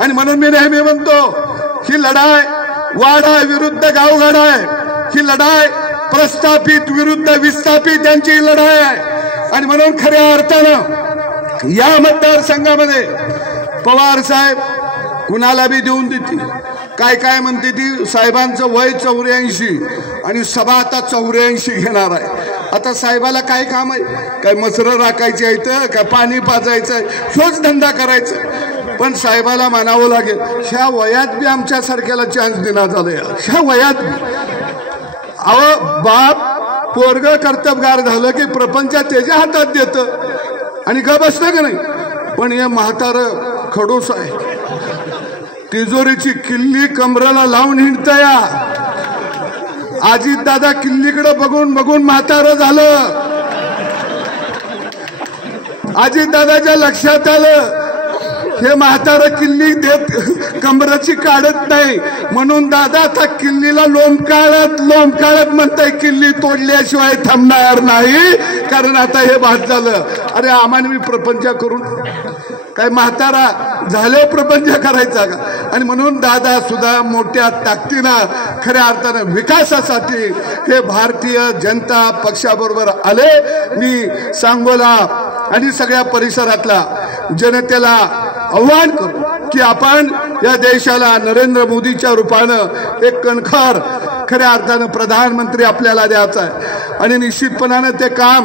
आणि म्हणून मी नेहमी म्हणतो ही लढाई वाडा विरुद्ध गावगाडा आहे, ही लढाई प्रस्थापित विरुद्ध विस्थापित यांची लढाई आहे। आणि म्हणून खऱ्या अर्थानं या मतदारसंघामध्ये पवार साहेब कुणाला बी देऊन देतील। काय काय म्हणते ती साहेबांचं वय 84 आणि सभा आता 84 घेणार आहे। आता साहेबाला काय काम आहे? काय मसरं राखायची आहेत, काय पाणी पाजायचं, शोच धंदा करायचा। पण साहेबाला मानावं लागेल ह्या वयात बी आमच्या सारख्याला चान्स देण्यात झालं। ह्या वयात अहो बाप पोरग कर्तबगार झालं की प्रपंच त्याच्या हातात देतं आणि का बसतं का नाही। पण हे म्हातारं खडूस आहे, तिजोरीची किल्ली कमरेला लावून हिंडतया। अजित दादा किल्लीकडे बघून बघून म्हातारं झालं। अजित दादाच्या लक्षात आलं हे म्हातारं किल्ली देत कमराची काढत नाही, म्हणून दादा आता किल्लीला लोंबकाळत म्हणताय किल्ली तोडल्याशिवाय थांबणार नाही, कारण आता हे बाद झालं। अरे आम्हाला प्रपंच करून काय म्हातारा झाले प्रपंच करायचा का? आणि म्हणून दादा सुद्धा मोठ्या ताकदीनं खऱ्या अर्थानं विकासासाठी हे भारतीय जनता पक्षाबरोबर आले। मी सांगोला आणि सगळ्या परिसरातला जनतेला आव्हान करू की आपण या देशाला नरेंद्र मोदीच्या रूपानं एक कणखर खऱ्या अर्थानं प्रधानमंत्री आपल्याला द्यायचा आहे आणि निश्चितपणाने ते काम